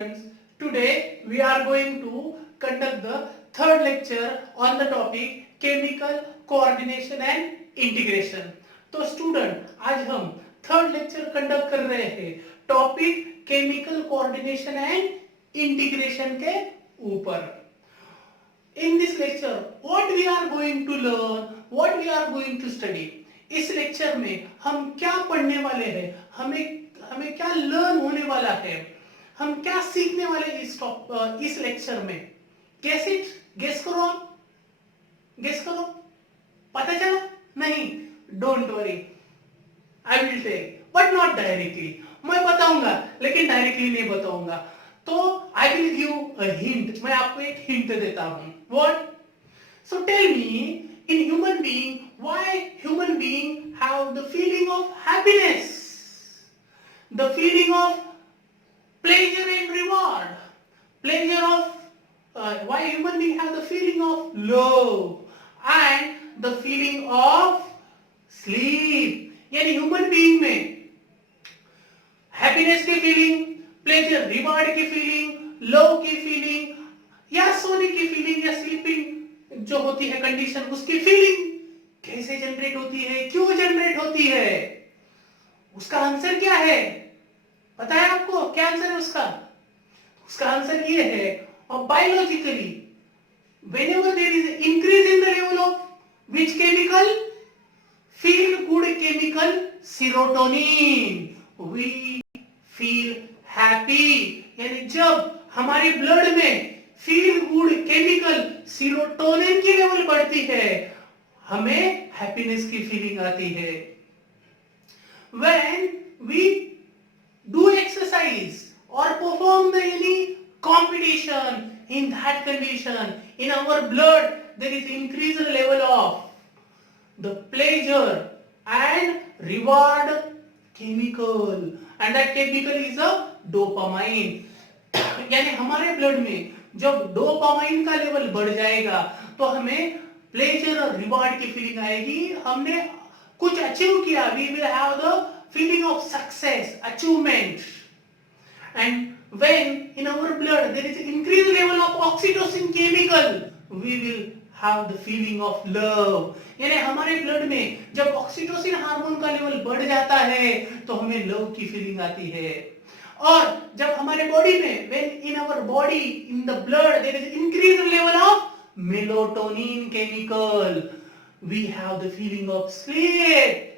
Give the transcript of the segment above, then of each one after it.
Friends, today we are going to conduct the third lecture on the topic chemical coordination and integration. तो student आज हम third lecture conduct कर रहे हैं topic chemical coordination and integration के ऊपर. In this lecture, what we are going to learn, what we are going to study. इस lecture में हम क्या पढ़ने वाले हैं, हमें क्या लर्न होने वाला है, हम क्या सीखने वाले इस लेक्चर में. कैसे गेस करो, गेस करो, पता चला नहीं? Don't worry, I will tell but not directly. मैं बताऊंगा लेकिन डायरेक्टली नहीं बताऊंगा. तो I will give a hint, मैं आपको एक हिंट देता हूं. What? So tell me, in human being, why human being have the feeling of happiness, the feeling of pleasure and reward, pleasure of why human being have the feeling of love and the feeling of sleep. यानी human being में happiness की feeling, pleasure reward की feeling, love की feeling या सोने की feeling या sleeping जो होती है कंडीशन, उसकी फीलिंग कैसे जनरेट होती है, क्यों जनरेट होती है, उसका आंसर क्या है? पता है आपको क्या आंसर है उसका? उसका आंसर ये है, और biologically whenever there is increase in the level of which chemical, feel good chemical serotonin, we feel happy. यानी जब हमारे ब्लड में फील गुड केमिकल सीरोटोनिन की लेवल बढ़ती है, हमें हैप्पीनेस की फीलिंग आती है. when we do exercise or perform any competition, in that condition in our blood there is increased level of the pleasure and reward chemical, and that chemical is a dopamine. यानी हमारे blood में जब dopamine का level बढ़ जाएगा तो हमें pleasure और रिवार्ड की फीलिंग आएगी, हमने कुछ अचीव किया, we will have the feeling of success, achievement. And when in our blood there is increased level of oxytocin chemical, we will have the feeling of love. यानी हमारे blood में जब oxytocin hormone का level बढ़ जाता है तो हमें लव की फीलिंग आती है. और जब हमारे बॉडी में when in our body in the blood there is increased level of melatonin chemical, we have the feeling of sleep.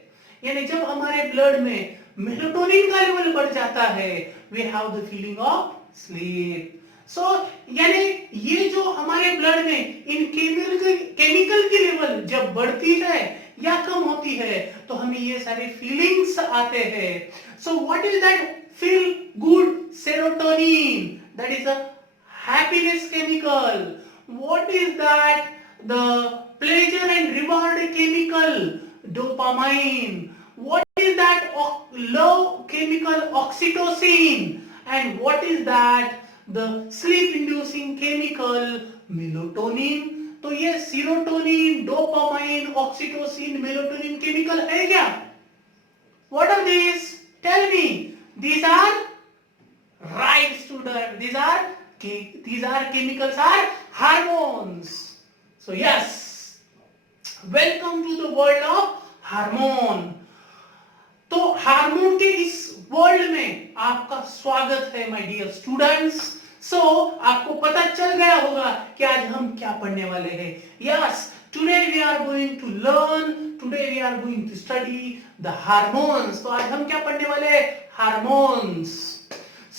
यानी जब हमारे ब्लड में मेलाटोनिन का लेवल बढ़ जाता है, we have the feeling of sleep. So यानी ये जो हमारे ब्लड में इन केमिकल की लेवल जब बढ़ती है या कम होती है तो हमें ये सारे फीलिंग्स आते हैं. So what is that feel good serotonin? That is a happiness chemical. What is that? The pleasure and reward chemical, dopamine. What is that? Love chemical, oxytocin. And what is that? The sleep inducing chemical, melatonin. तो ये serotonin, dopamine, oxytocin, melatonin chemical है क्या? What are these? Tell me. These are right, student. These are chemicals, are hormones. So yes, welcome to the world of hormone. तो hormone के इस world में आपका स्वागत है माय डियर स्टूडेंट्स. सो आपको पता चल गया होगा कि आज हम क्या पढ़ने वाले हैं. Yes, today we are going to learn, today we are going to study the hormones. तो आज हम क्या पढ़ने वाले हैं? Hormones.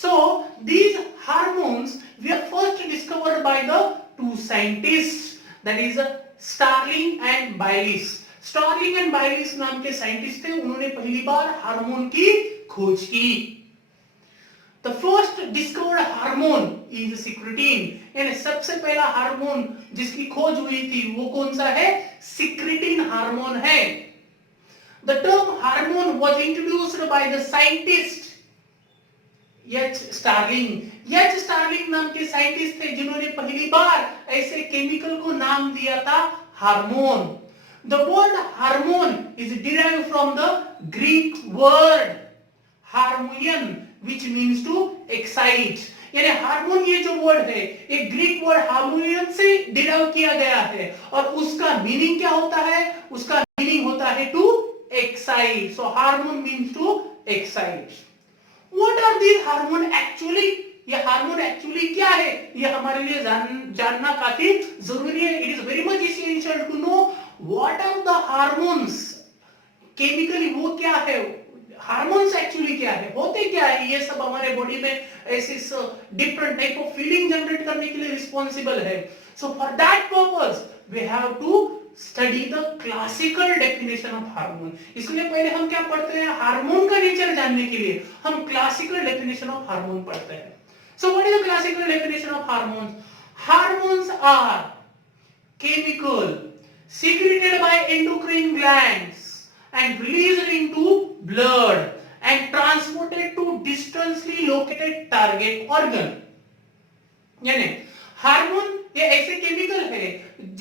So these hormones were first discovered by the two scientists, that is Starling and Bayliss. Starling and Bayliss नाम के scientist थे, उन्होंने पहली बार हार्मोन की खोज की. The first discovered hormone is secretin. यानी सबसे पहला हार्मोन जिसकी खोज हुई थी वो कौन सा है? सिक्रेटिन हार्मोन है. The term hormone was introduced by the scientist H Starling. H Starling नाम के साइंटिस्ट थे जिन्होंने पहली बार ऐसे केमिकल को नाम दिया था hormone. The word hormone is derived from the Greek word harmonion, which means to excite. यानी हार्मोन ये जो वर्ड है, एक ग्रीक वर्ड हार्मोनियम से डिराइव किया गया है और उसका मीनिंग क्या होता है? उसका मीनिंग होता है to excite. So hormone means to excite. What are these hormone actually? ये हार्मोन एक्चुअली क्या है, ये हमारे लिए जानना काफी जरूरी है. It is very much essential to know what are the hormones. Chemically वो क्या है, हार्मोन्स एक्चुअली क्या है, होते क्या है, ये सब हमारे बॉडी में ऐसे different type of feeling generate करने के लिए रिस्पॉन्सिबल है. So for that purpose we have to study the classical definition of hormone. इसलिए पहले हम क्या पढ़ते हैं, हार्मोन का नेचर जानने के लिए हम क्लासिकल डेफिनेशन ऑफ हार्मोन पढ़ते हैं. So what is the classical definition of hormones? Hormones are chemical secreted by endocrine glands and released into blood and transported to distantly located target organ. यानी hormone ये ऐसे chemical है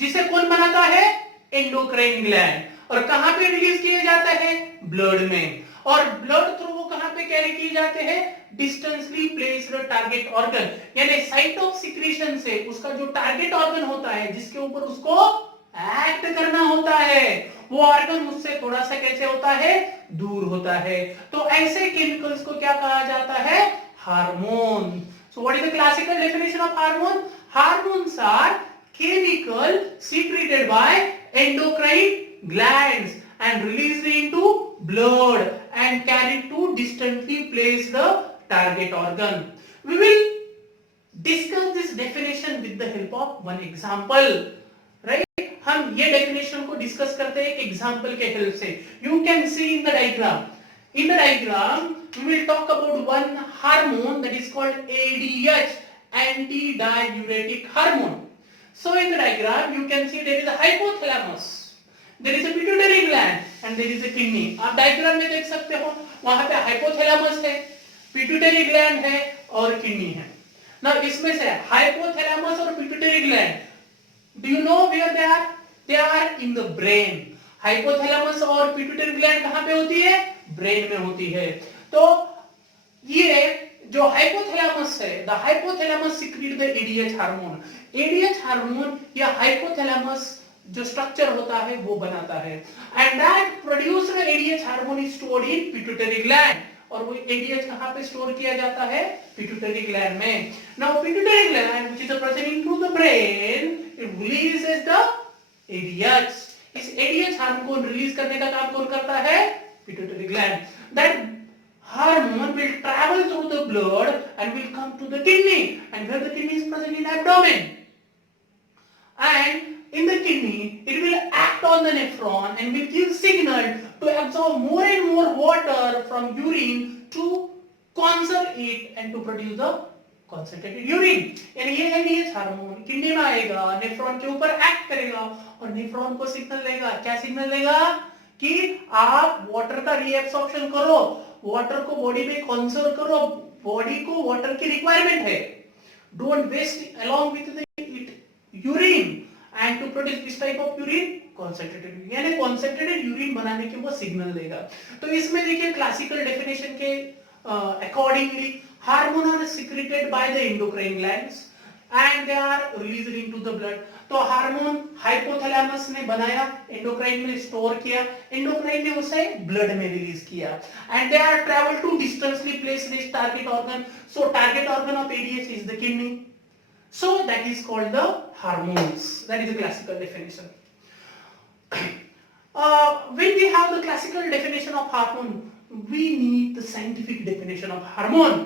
जिसे कौन बनाता है? Endocrine gland. और कहां पे रिलीज किए जाता है? ब्लड में. और ब्लड थ्रू वो कहां पे कैरी किए जाते हैं? डिस्टेंसली प्लेस्ड टारगेट ऑर्गन. यानी साइट ऑफ सिक्रीशन से उसका जो टारगेट ऑर्गन होता है जिसके ऊपर उसको एक्ट करना होता है, वो ऑर्गन उससे थोड़ा सा कैसे होता है? दूर होता है. तो ऐसे केमिकल्स को क्या कहा जाता है? Hormone. So what is the classical definition of hormone? Hormones are chemical secreted by endocrine glands and released into blood and carried to distantly placed target organ. We will discuss this definition with the help of one example. Right? हम ये definition को discuss करते हैं एक example के help से. You can see in the diagram. In the diagram, we will talk about one hormone that is called ADH, antidiuretic hormone. So in the diagram you can see there is a hypothalamus, there is a pituitary gland and there is a kidney. आप diagram में देख सकते हो वहां पे hypothalamus है, pituitary gland है और किडनी है. ना इसमें से हाइपोथैलेमस और pituitary gland, do you know where they are? They are in the brain. Hypothalamus और पिट्यूटरी ग्लैंड कहां पे होती है? ब्रेन में होती है. तो ये जो हाइपोथैलेमस है, the hypothalamus secret the ADH hormone. ADH hormone या हाइपोथैलेमस जो स्ट्रक्चर होता है वो बनाता है. And that produced ADH hormone is stored in pituitary gland. और वो एडीएच कहां पे स्टोर किया जाता है? पिट्यूटरी ग्लैंड में. Now pituitary gland which is present into the brain, it releases the ADH. इस एडीएच हार्मोन को रिलीज करने का काम कौन करता है? Pituitary gland. That hormone will travel through the blood and will come to the kidney, and where the kidney is present in abdomen, and in the kidney it will act on the nephron and will give signal to absorb more and more water from urine to conserve it and to produce the concentrated urine. यानी ये ADH hormone kidney में आएगा, nephron के ऊपर act करेगा और nephron को signal देगा. क्या सिग्नल देगा? कि आप वाटर का रीएब्सॉर्प्शन करो, वाटर को बॉडी में कंजर्व करो, बॉडी को वाटर की रिक्वायरमेंट है. Don't waste along with it urine and to produce this type of urine concentrated, यानी कंसंट्रेटेड यूरिन बनाने के वो सिग्नल देगा. तो इसमें देखिए क्लासिकल डेफिनेशन के accordingly hormone are secreted by the endocrine glands and they are released into the blood. तो हार्मोन हाइपोथैलेमस ने बनाया, एंडोक्राइन में स्टोर किया, एंडोक्राइन ने उसे ब्लड में रिलीज किया. And they are travel to distantly placed in target organ. So target organ of ADH is the kidney. So that is called the hormones. That is the classical definition. When we have the classical definition of hormone, we need the scientific definition of hormone.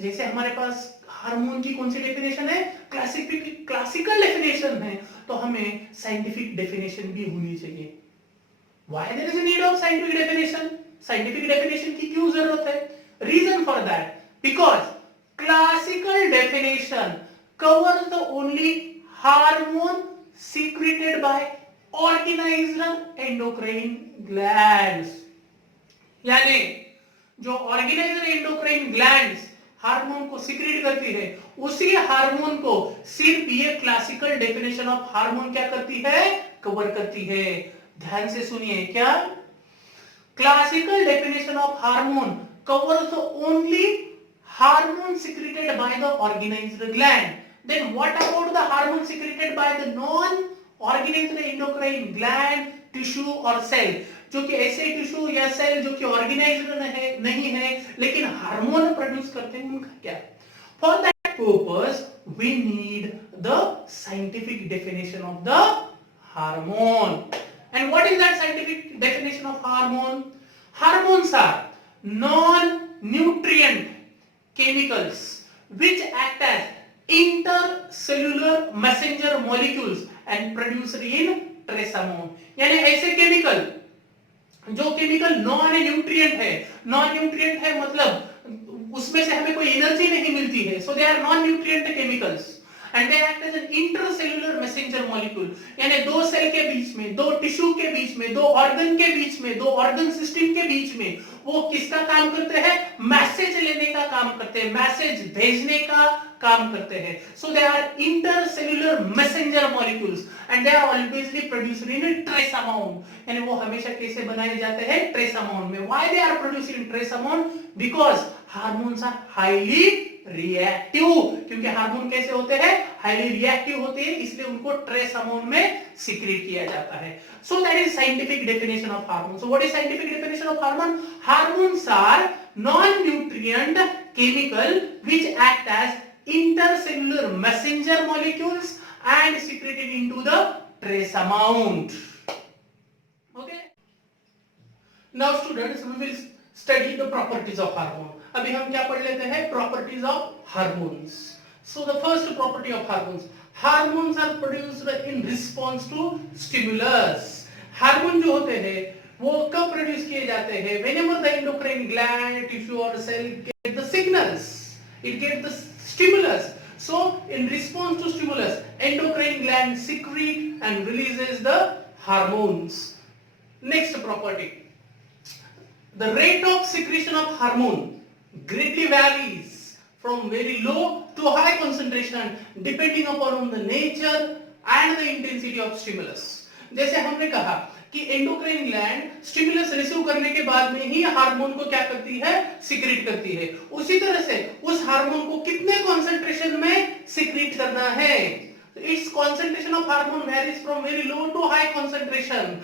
जैसे हमारे पास hormone की कौन सी definition है? Classical definition है, तो हमें scientific definition भी होनी चाहिए. Why there is a need of scientific definition? Scientific definition की क्यों जरूरत है? Reason for that, because classical definition covers the only hormone secreted by organized endocrine glands. यानी जो ऑर्गेनाइज्ड एंडोक्राइन ग्लैंड्स हार्मोन को सीक्रेट करती है, उसी हार्मोन को सिर्फ ये क्लासिकल डेफिनेशन ऑफ हार्मोन क्या करती है? कवर करती है. ध्यान से सुनिए, क्या classical definition of hormone covers only hormone secreted by the organized gland. Then what about the hormone secreted by the non-organized endocrine gland, tissue or cell? जो कि ऐसे टिश्यू या सेल जो कि ऑर्गेनाइज्ड नहीं है लेकिन हार्मोन प्रोड्यूस करते हैं, उनका क्या? For that purpose we need the scientific definition of the hormone. And what is that scientific definition of hormone? Hormones are non-nutrient chemicals which act as intercellular messenger molecules and produced in trace amount. यानी ऐसे chemical जो chemical non nutrient है मतलब उसमें से हमें कोई energy नहीं मिलती है, so they are non nutrient chemicals and they act as an intercellular messenger molecule. यानी दो सेल के बीच में, दो टिश्यू के बीच में, दो ऑर्गन के बीच में, दो ऑर्गन सिस्टम के बीच में वो किसका काम करते हैं? मैसेज लेने का काम करते हैं, मैसेज भेजने का काम करते हैं. So they are intercellular messenger molecules and they are alwaysly produced in trace amount. यानी वो हमेशा कैसे बनाए जाते हैं? ट्रेस अमाउंट में. Why they are produced in trace amount? Because hormones are highly reactive. क्योंकि हार्मोन कैसे होते हैं? हाईली रिएक्टिव होते हैं, इसलिए उनको ट्रेस अमाउंट में सीक्रेट किया जाता है. So that is scientific definition of hormone. So what is scientific definition of hormone? Hormones are non-nutrient chemical which act as intercellular messenger molecules and secreted into the trace amount. Okay. Now students, we will study the properties of hormone. अभी हम क्या पढ़ लेते हैं? Properties of hormones. So the first property of hormones. Hormones are produced in response to stimulus. Hormone जो होते हैं वो कब प्रोड्यूस किए जाते हैं? Whenever the endocrine gland, tissue or cell get the signals, it get the stimulus. So in response to stimulus, endocrine gland secrete and releases the hormones. Next property. The rate of secretion of hormone greatly varies from very low to high concentration depending upon the nature and the intensity of stimulus. जैसे हमने कहा कि endocrine gland stimulus receive करने के बाद में ही hormone को क्या करती है? सीक्रेट करती है. उसी तरह से उस हार्मोन को कितने कंसंट्रेशन में सीक्रेट करना है? Its concentration of hormone varies from very low to high concentration.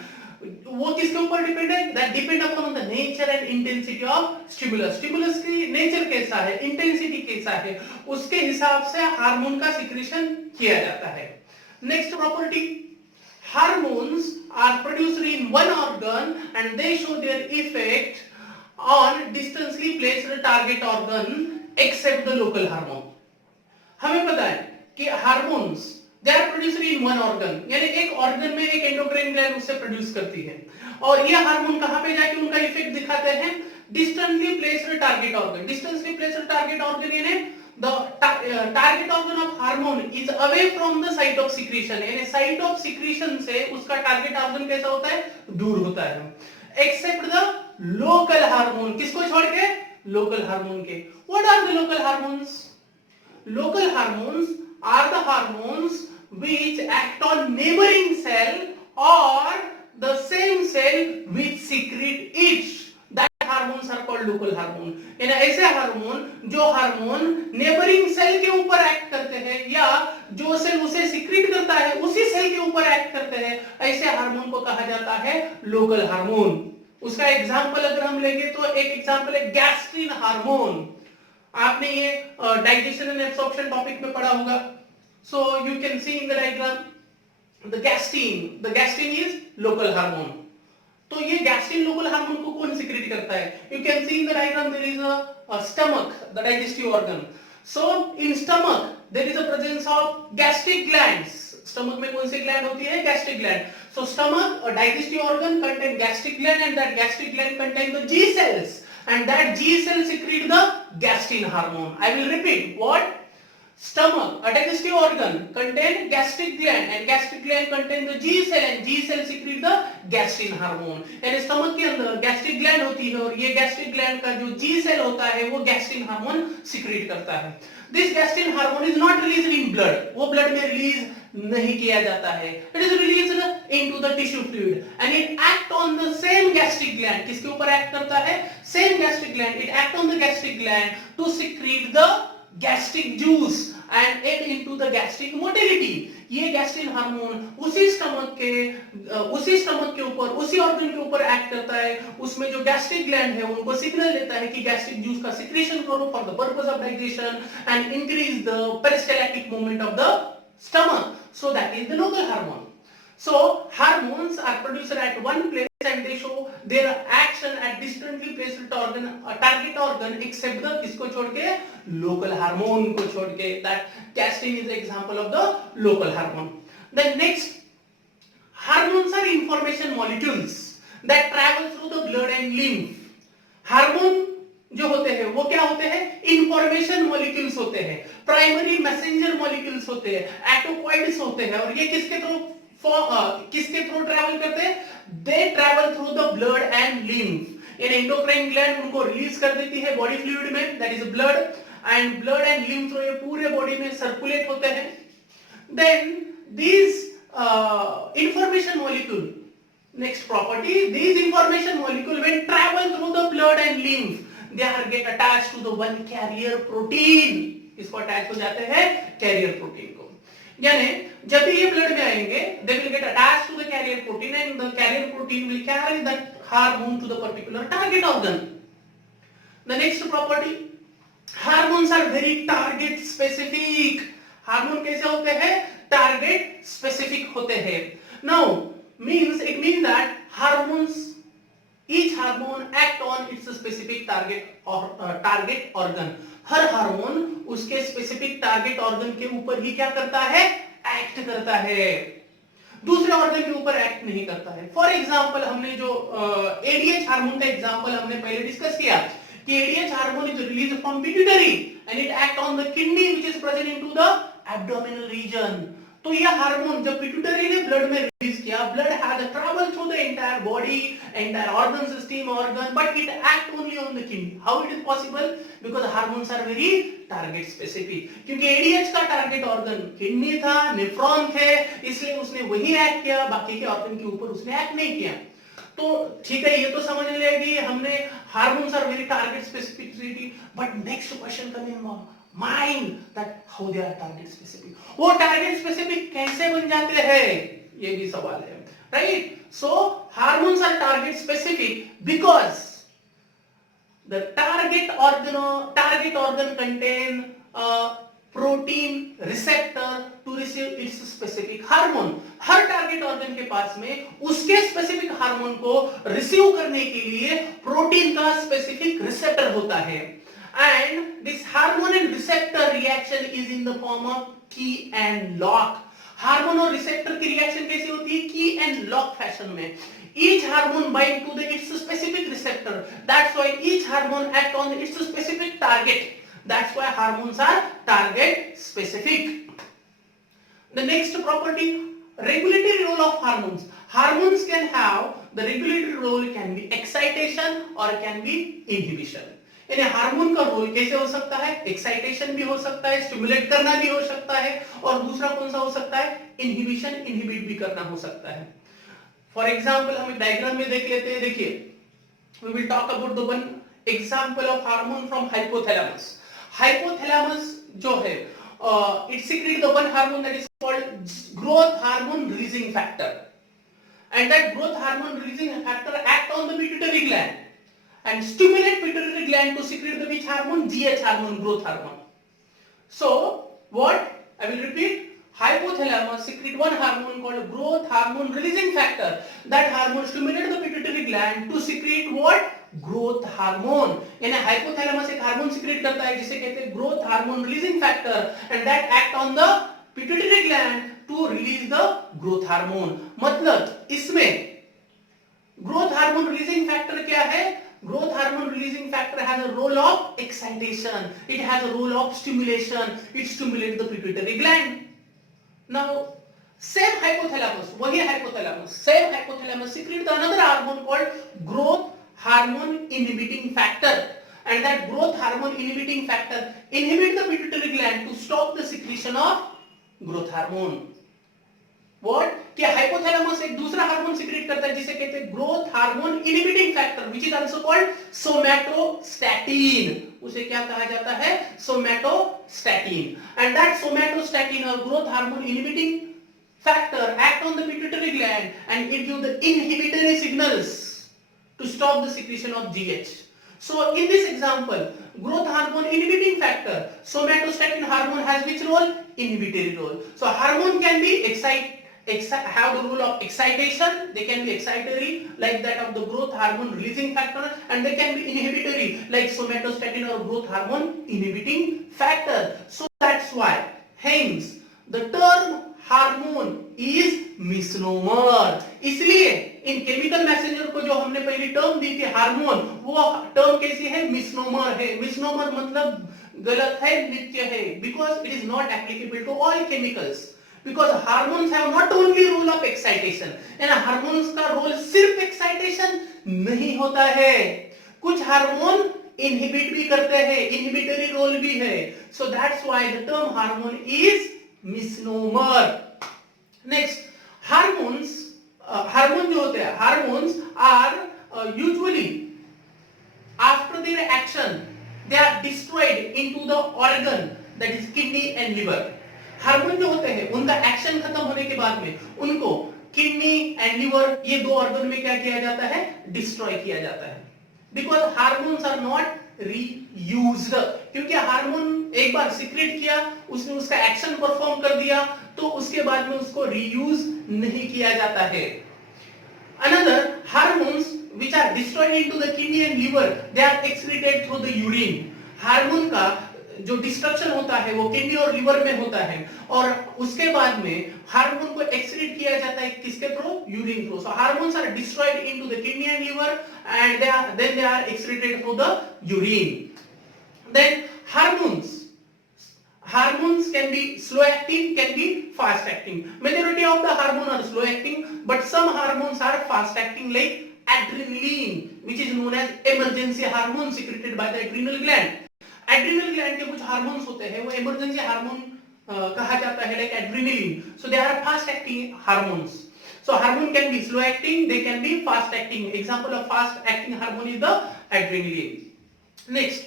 वो किसके ऊपर डिपेंड है? That depend upon the nature and intensity of stimulus. Stimulus की नेचर कैसा है, इंटेंसिटी कैसा है, उसके हिसाब से हार्मोन का सीक्रेशन किया जाता है. Next property. Hormones are produced in one organ and they show their effect on distantly placed target organ except the local hormone. हमें पता है कि hormones they are produced in one organ, यानी एक ऑर्गन में एक एंडोक्राइन ग्लैंड उससे produce करती है और ये हार्मोन कहां पे जाके उनका इफेक्ट दिखाते हैं? Distantly placed target organ. Distantly placed target organ यानी the target organ of hormone is away from the site of secretion. यानी site of secretion से उसका target organ कैसा होता है? दूर होता है. Except the local hormone. किसको छोड़ के? Local hormone के. What are the local hormones? Local hormones are the hormones which act on neighboring cell or the same cell which secrete it. Hormones are called local hormone. यानी ऐसे hormone जो hormone neighbouring cell के ऊपर act करते हैं या जो cell उसे सीक्रेट करता है उसी सेल के ऊपर एक्ट करते हैं, ऐसे हार्मोन को कहा जाता है लोकल हार्मोन. उसका एग्जांपल अगर हम लेंगे तो एक एग्जांपल है गैस्ट्रिन हार्मोन. आपने ये डाइजेशन एंड एब्सॉर्प्शन टॉपिक में पढ़ा होगा. So you can see in the diagram the gastrin is local hormone. तो ये गैस्ट्रिन लोकल हार्मोन को कौन सीक्रेट करता है? You can see in the diagram there is a stomach, the digestive organ. So in stomach there is a presence of gastric glands. Stomach में कौन सी gland होती है? Gastric gland. So stomach, a digestive organ, contain gastric gland and that gastric gland contain the G cells and that G cell secrete the gastrin hormone. I will repeat. What? Stomach, a digestive organ, contain gastric gland and gastric gland contain the G cell and G cell secrete the gastrin hormone. यानी stomach के अंदर gastric gland होती है और ये gastric gland का जो G cell होता है वो गैस्ट्रिन हार्मोन सीक्रेट करता है. This gastrin hormone is not released in blood, वो ब्लड में रिलीज नहीं किया जाता है, it is released into the tissue fluid and it act on the same gastric gland, किसके ऊपर एक्ट करता है, same gastric gland, it act on the gastric gland to secrete the gastric juice and aid into the gastric motility. ये gastrin hormone उसी stomach के ऊपर, उसी organ के ऊपर एक्ट करता है, उसमें जो गैस्ट्रिक ग्लैंड है उनको सिग्नल देता है कि गैस्ट्रिक जूस का सिक्रीशन करो for the purpose of digestion and increase the peristaltic movement of the stomach. So that is the local hormone. So hormones are produced at one place and they show their action at distantly placed organ, target organ, except the किसको छोड़ के, local hormone को छोड़ के, that gastrin is an example of the local hormone. The next, hormones are information molecules that travel through the blood and lymph. Hormone जो होते हैं वो क्या होते हैं, इंफॉर्मेशन मॉलिक्यूल्स होते हैं, प्राइमरी मैसेंजर मॉलिक्यूल्स होते हैं, एटोकॉइड्स होते हैं, और ये किसके थ्रू ट्रैवल करते हैं, they travel through the blood and lymph. इन एंडोक्राइन ग्लैंड उनको रिलीज कर देती है बॉडी फ्लूइड में, that is blood and lymph ये पूरे बॉडी में सर्कुलेट होते हैं। Then these information molecule, next property, these information molecule when travel through the blood and lymph they are get attached to the one carrier protein, इसको attach हो जाते हैं carrier protein को, यानी जब भी ये ब्लड में आएंगे they will get attached to the carrier protein and the carrier protein will carry that hormone to the particular target organ. The next property, hormones are very target specific. Hormone कैसे होते हैं, target specific होते हैं। Now it means that hormones, each hormone act on its specific target organ. Her hormone उसके specific target organ के ऊपर ही क्या करता है, एक्ट करता है, दूसरे ऑर्गन के ऊपर एक्ट नहीं करता है। फॉर एग्जांपल हमने जो एडीएच हार्मोन का एग्जांपल हमने पहले डिस्कस किया कि ADH hormone is released from pituitary and it act on the kidney which is present into the abdominal region. तो यह हार्मोन जब पिट्यूटरी ने ब्लड में रिलीज किया, blood had travel through the entire body, entire organ system organ, but it act only on the kidney. How it is possible, because hormones are very target specific, क्योंकि ADH का target organ kidney था, nephron थे, इसलिए उसने वही act किया, बाकी के ऑर्गन के ऊपर उसने एक्ट नहीं किया। तो ठीक है, ये तो समझ लेगी हमने, hormones are very target specificity, but next question coming mind that how they are target specific, वो टारगेट स्पेसिफिक कैसे बन जाते हैं, ये भी सवाल है, right. So hormones are target specific because the target organ contain a protein receptor to receive its specific hormone। Her target organ के पास में उसके स्पेसिफिक हार्मोन को रिसीव करने के लिए प्रोटीन का स्पेसिफिक रिसेप्टर होता है, and this hormone and receptor reaction is in the form of key and lock। Hormone और रिसेप्टर की रिएक्शन कैसी होती है, की एंड लॉक फैशन में। each hormone bind to its specific receptor, that's why each hormone act on its specific target, that's why hormones are target specific। The next property, regulatory role of hormones। Hormones can have the regulatory role, can be excitation or can be inhibition। यानी hormone का role कैसे हो सकता है, excitation भी हो सकता है, स्टिमुलेट करना भी हो सकता है, और दूसरा कौन सा हो सकता है, इनहिबिशन, इनहिबिट भी करना हो सकता है। फॉर एग्जांपल हम डायग्राम में देख लेते हैं, देखिए we will talk about the one example of hormone from hypothalamus. Hypothalamus जो है it secrete the one hormone that is called growth hormone releasing factor, and that growth hormone releasing factor act on the pituitary gland and stimulate pituitary gland to secrete the which hormone, GH hormone, growth hormone। So what, I will repeat, hypothalamus secrete one hormone called growth hormone releasing factor, that hormone stimulate the pituitary gland to secrete what, growth hormone। यानी hypothalamus एक hormone secrete करता है जिसे कहते हैं growth hormone releasing factor, and that act on the pituitary gland to release the growth hormone। मतलब इसमें growth hormone releasing factor क्या है, growth hormone releasing factor has a role of excitation, it has a role of stimulation, it stimulates the pituitary gland। Now same hypothalamus, वही hypothalamus, same hypothalamus secretes another hormone called growth hormone inhibiting factor, and that growth hormone inhibiting factor inhibit the pituitary gland to stop the secretion of growth hormone. What? कि hypothalamus एक दूसरा hormone secrete करता है जिसे कहते हैं growth hormone inhibiting factor which is also called somatostatin. उसे क्या कहा जाता है? सोमैटोस्टैटिन. एंड दैट सोमैटोस्टैटिन और growth hormone inhibiting factor act on the pituitary gland and it give the inhibitory signals to stop the secretion of GH. So in this example, growth hormone inhibiting factor, somatostatin hormone has which role? Inhibitory role. So hormone can be have the role of excitation, they can be excitatory like that of the growth hormone releasing factor, and they can be inhibitory like somatostatin or growth hormone inhibiting factor. So that's why hence the term hormone is misnomer. इसलिए इन chemical messenger को जो हमने पहली term दी थी hormone, वो term कैसी है? Misnomer है. मिसनोमर मतलब गलत है, नित्य है, because it is not applicable to all chemicals. Because hormones have not only role of excitation, and hormones का रोल सिर्फ एक्साइटेशन नहीं होता है. कुछ हार्मोन इनहिबिट भी करते हैं, इनहिबिटरी रोल भी है. So that's why the term hormone is misnomer. Next, hormones, hormone जो होते हैं, hormones are usually after their action they are destroyed into the organ that is kidney and liver. Hormone जो होते हैं उनका action खत्म होने के बाद में उनको किडनी एंड लिवर ये दो ऑर्गन में क्या किया जाता है? डिस्ट्रॉय किया जाता है. Because hormones are not reused. क्योंकि हार्मोन एक बार सीक्रेट किया, उसने उसका एक्शन परफॉर्म कर दिया, तो उसके बाद में उसको रीयूज नहीं किया जाता है. Another hormones which are destroyed into the kidney and liver, they are excreted through the urine. Hormone का जो डिस्ट्रक्शन होता है वो किडनी और लिवर में होता है, और उसके बाद में हार्मोन को एक्सक्रीट किया जाता है किसके थ्रू? Urine through. So hormones are destroyed into the kidney and liver and then they are excreted through the urine. Then hormones can be slow acting, can be fast acting. Majority of the hormones are slow acting, but some hormones are fast acting like adrenaline, which is known as emergency hormone secreted by the adrenal gland. Adrenal gland के कुछ hormones होते हैं, वो emergency hormone कहा जाता है like adrenaline. So they are fast acting hormones. So hormone can be slow acting, they can be fast acting. Example of fast acting hormone is the adrenaline. Next,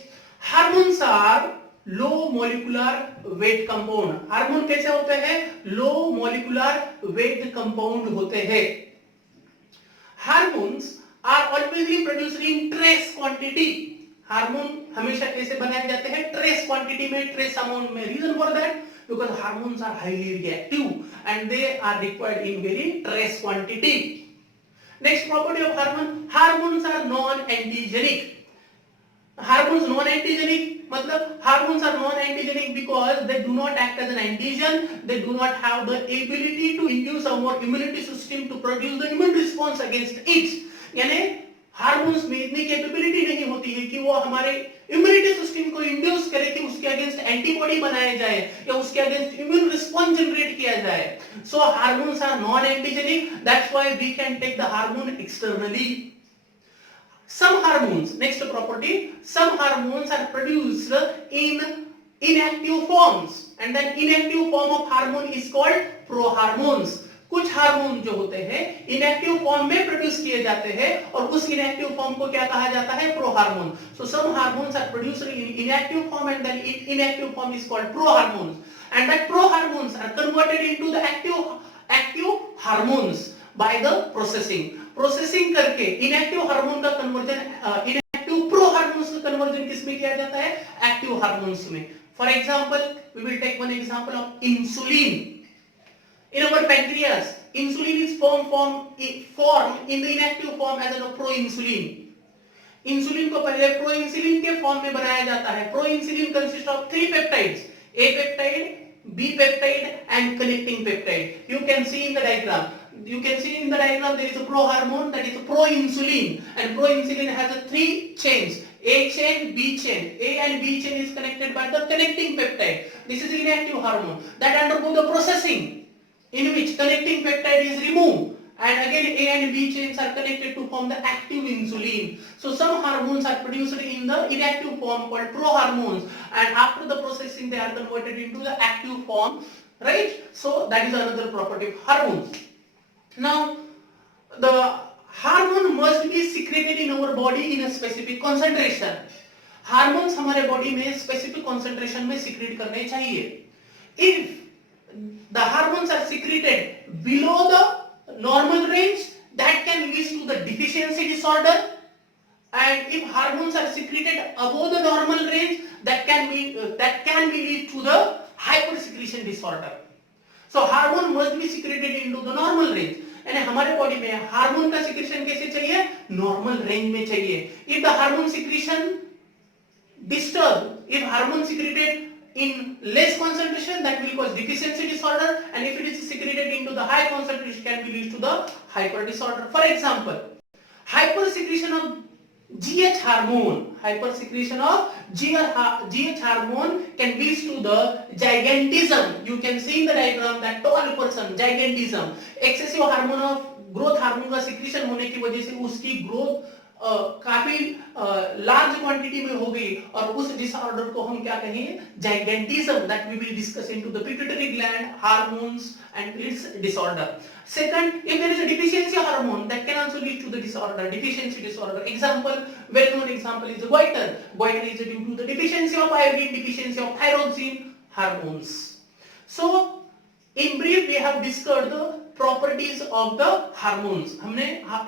hormones are low molecular weight compound. हार्मोन कैसे होते हैं? Low molecular weight compound होते हैं. Hormones are always produced in trace quantity. हार्मोन हमेशा कैसे बनाए जाते हैं? ट्रेस क्वांटिटी में, ट्रेस अमाउंट में. Reason for that, because hormones are highly reactive and they are required in very trace quantity. Next property of hormones are non-antigenic. Hormones non-antigenic मतलब hormones are non-antigenic because they do not act as an antigen, they do not have the ability to induce our immunity system to produce the immune response against it. यानी hormones में इतनी capability नहीं होती है कि वो हमारे immunity system को इंड्यूस करे कि उसके अगेंस्ट एंटीबॉडी बनाया जाए या उसके अगेंस्ट इम्यून रिस्पॉन्स जनरेट किया जाए. So hormones are non antigenic, that's why we can take the hormone externally. Some hormones, next property, some hormones are produced in inactive forms, and then inactive form of hormone is called prohormones. कुछ hormone जो होते हैं inactive form में produce किए जाते हैं और उस इनएक्टिव फॉर्म को क्या कहा जाता है? Prohormone. So some hormones are produced in inactive form and then inactive form is called prohormones, and that prohormones are converted into the active hormones by the processing करके इनएक्टिव हार्मोन का conversion inactive prohormones का conversion किसमें किया जाता है? Active hormones में. For example, we will take one example of insulin. In our pancreas, insulin is formed in the inactive form as a proinsulin. Insulin को पहले proinsulin के फॉर्म में बनाया जाता है. Proinsulin consist of 3 peptides, A peptide, B peptide and connecting peptide. You can see in the diagram. There is a prohormone, that is a proinsulin, and proinsulin has 3 chains. A chain, B chain. A and B chain is connected by the connecting peptide. This is inactive hormone that undergo the processing, in which connecting peptide is removed and again A and B chains are connected to form the active insulin. So some hormones are produced in the inactive form called prohormones, and after the processing they are converted into the active form, right? So that is another property of hormones. Now the hormone must be secreted in our body in a specific concentration. Hormones हमारे body में specific concentration में secret करने चाहिए. If the hormones are secreted below the normal range, that can lead to the deficiency disorder, and if hormones are secreted above the normal range, that can be lead to the hypersecretion disorder. So hormone must be secreted into the normal range. यानी हमारे body में hormone का secretion कैसे चाहिए? Normal range में चाहिए. If the hormone secretion disturb, if hormone secreted in less concentration, that will cause deficiency disorder, and if it is secreted into the high concentration, can be lead to the hyper disorder. For example, hypersecretion of GH hormone, GH hormone can lead to the gigantism. You can see in the diagram that tall person, gigantism. Excessive hormone of growth hormone का secretion होने की वजह से उसकी growth काफी large quantity में हो गई, और उस डिसऑर्डर को हम क्या कहेंगे? Gigantism. That we will discuss into the pituitary gland, hormones and its disorder. Second, if there is a deficiency hormone, that can also lead to the disorder, deficiency disorder. Example, well-known example is the goiter. Goiter is due to the deficiency of iodine, deficiency of thyroxine hormones. So, in brief, we have discussed the properties of the hormones. हमने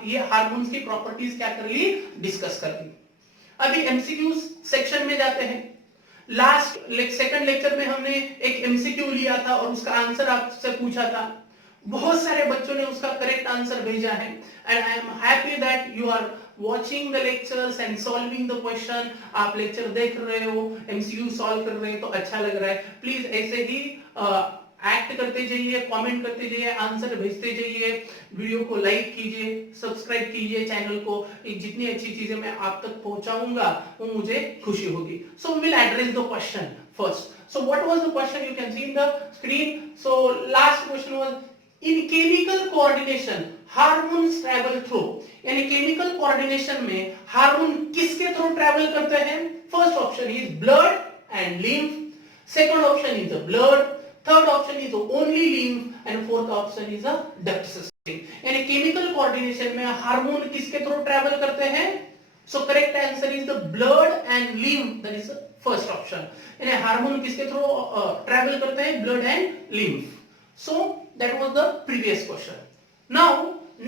ये hormones की properties क्या कर ली? Discuss कर ली. अभी MCQ section में जाते हैं. लास्ट सेकंड लेक्चर में हमने एक एमसीक्यू लिया था और उसका आंसर आपसे पूछा था. बहुत सारे बच्चों ने उसका करेक्ट आंसर भेजा है, and I am happy that you are watching the lectures and solving the question. आप लेक्चर देख रहे हो, एमसीक्यू सॉल्व कर रहे हो, तो अच्छा लग रहा है. प्लीज ऐसे ही एक्ट करते जाइए, कमेंट करते जाइए, आंसर भेजते जाइए, वीडियो को लाइक कीजिए, सब्सक्राइब कीजिए चैनल को. जितनी अच्छी चीजें मैं आप तक पहुंचाऊंगा वो मुझे खुशी होगी. So we will address the question first. So what was the question? You can see in the screen. So last question was in chemical coordination hormones travel through. यानी केमिकल कोऑर्डिनेशन में हार्मोन किसके through travel करते हैं? First option is blood and lymph, second option is blood, third option is only lymph, and fourth option is a duct system. यानी chemical coordination में hormone किसके through travel करते हैं? So correct answer is the blood and lymph, that is the first option. यानी hormone किसके through travel करते हैं? Blood and lymph. So that was the previous question. Now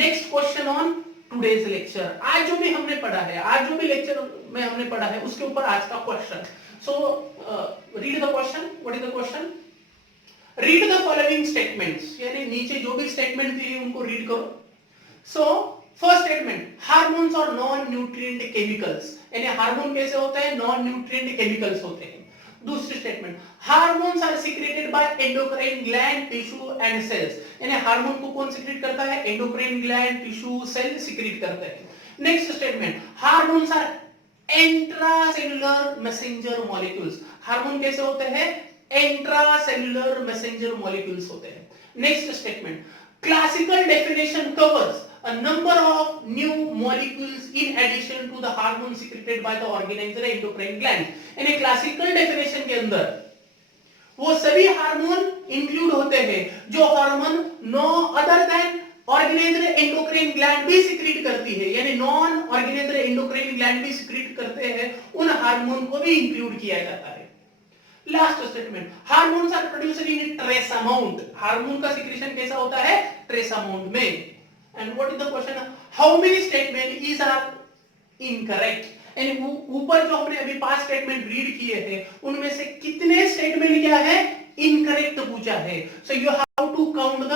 next question on today's lecture. आज जो भी हमने पढ़ा है, आज जो भी लेक्चर में हमने पढ़ा है, उसके ऊपर आज का question. So read the question. What is the question? Read the following statements. यानी नीचे जो भी स्टेटमेंट दिए उनको रीड करो. So first statement, hormones are non-nutrient chemicals. यानी हार्मोन कैसे होते हैं? non-nutrient chemicals होते हैं. दूसरी statement, hormones are secreted by endocrine gland, tissue and cells. यानी हार्मोन को कौन सीक्रेट करता है? Endocrine gland, tissue, cell secrete करते हैं. Next statement, hormones are intracellular messenger molecules. Hormone कैसे होते हैं? इंट्रासेल्युलर मैसेंजर मॉलिक्यूल्स होते हैं. Next statement, classical definition covers a number of new molecules in addition to the hormone secreted by the organizer endocrine gland. यानी classical definition के अंदर वो सभी हार्मोन इंक्लूड होते हैं जो hormone no other than organizer endocrine gland भी secrete करती है. यानी नॉन ऑर्गेनाइजर एंडोक्राइन ग्लैंड भी सिक्रीट करते हैं, उन हार्मोन को भी इंक्लूड किया जाता है. Last statement, hormones are produced in trace amount. Hormone का सिक्रीशन कैसा होता है? ट्रेस अमाउंट में. And what is the question? How many statement is are incorrect. यानी ऊपर जो हमने अभी 5 स्टेटमेंट रीड किए हैं उनमें से कितने स्टेटमेंट क्या है? इनकरेक्ट पूछा है. So you have to count the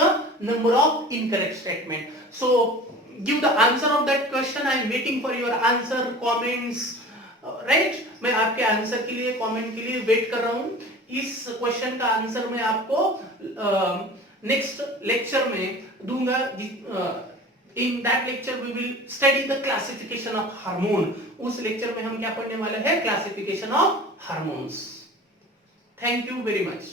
number of incorrect statement. So give the answer of that question. I am waiting for your answer, comments. Right, मैं आपके आंसर के लिए, कमेंट के लिए वेट कर रहा हूं. इस क्वेश्चन का आंसर मैं आपको नेक्स्ट लेक्चर में दूंगा. In that lecture we will study the classification of hormone. उस लेक्चर में हम क्या पढ़ने वाले हैं? Classification of hormones. Thank you very much.